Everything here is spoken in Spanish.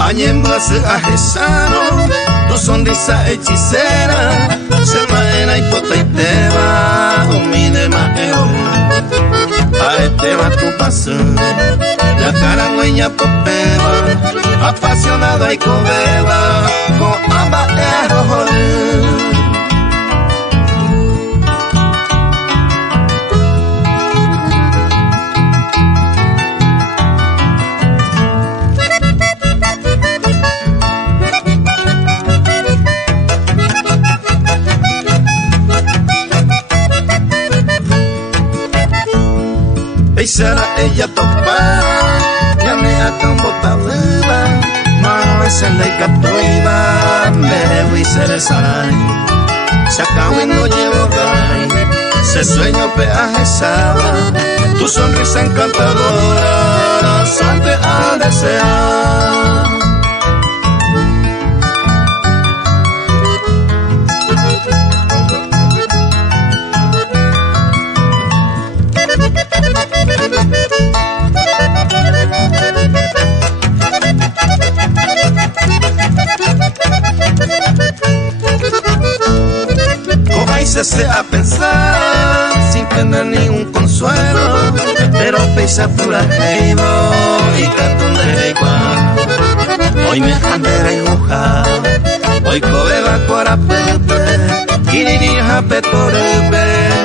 Añembase ajesano, tu sonrisa hechicera, se maena y pota y te va, o mi de maeo. A este va tu paso, la carangüeña popeba, apasionada y cobeba, con ambas ejos. Será ella topada, ya me acabo tabuda, mano es en la catoiba, me voy a ser esa, se acabó y no llevo ray, se sueño peaje saba, tu sonrisa encantadora, suerte a desear. Comencé a pensar sin tener ningún consuelo, pero pesa pura heibo y cartón de igual. Hoy me jandera y moja, hoy cobeba corapete, y dirija petorebe.